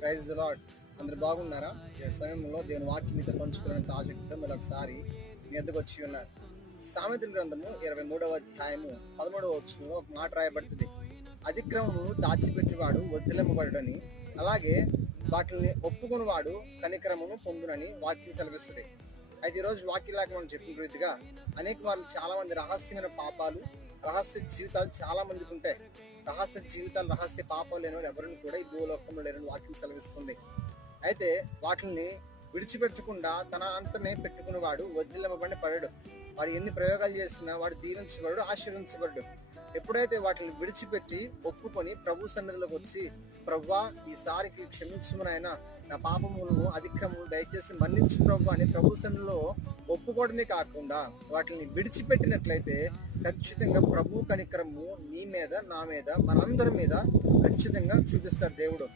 Praise the lord. అందరు బాగున్నారా? ఈ సమయంలో దేవుని వాక్యం మీతో పంచుకునే ఆసక్తితో మీరు ఒకసారి మీ ఎద్దకు వచ్చి ఉన్నారు. సామెతల గ్రంథము 23వ అధ్యాయము 13వ వచనంలో ఒక మాట రాయబడుతుంది. అతిక్రమము దాచిపెట్టువాడు వర్ధిల్లమబడునని, అలాగే వాటిని ఒప్పుకునివాడు కనికరమును పొందునని వాక్యం సెలవిస్తుంది. అయితే ఈరోజు వాక్యలాగా మనం చెప్పిన రీతిగా అనేక వారు చాలా మంది రహస్యమైన పాపాలు, రహస్య జీవితాలు చాలా మందికి ఉంటాయి. రహస్య జీవితాలు, రహస్య పాపాలు లేని ఎవరిని కూడా ఈ భూలోకంలో లేని వాక్యం సెలవిస్తుంది. అయితే వాటిని విడిచిపెట్టకుండా తన అంతనే పెట్టుకునేవాడు వర్ధిల్లమబడి పడడు. వాడు ఎన్ని ప్రయోగాలు చేసినా వాడు దీవించబడు, ఆశీర్వదించబడు. ఎప్పుడైతే వాటిని విడిచిపెట్టి ఒప్పుకొని ప్రభు సన్నిధిలోకి వచ్చి, ప్రభువా ఈసారికి క్షమించుమనైనా, నా పాపములను అతిక్రమము దయచేసి మన్నించు ప్రభు అని ప్రభు సన్నిధిలో ఒప్పుకోవడమే కాకుండా వాటిని విడిచిపెట్టినట్లయితే ఖచ్చితంగా ప్రభు కనికరము నీ మీద, నా మీద, మనందరి మీద ఖచ్చితంగా చూపిస్తాడు దేవుడు.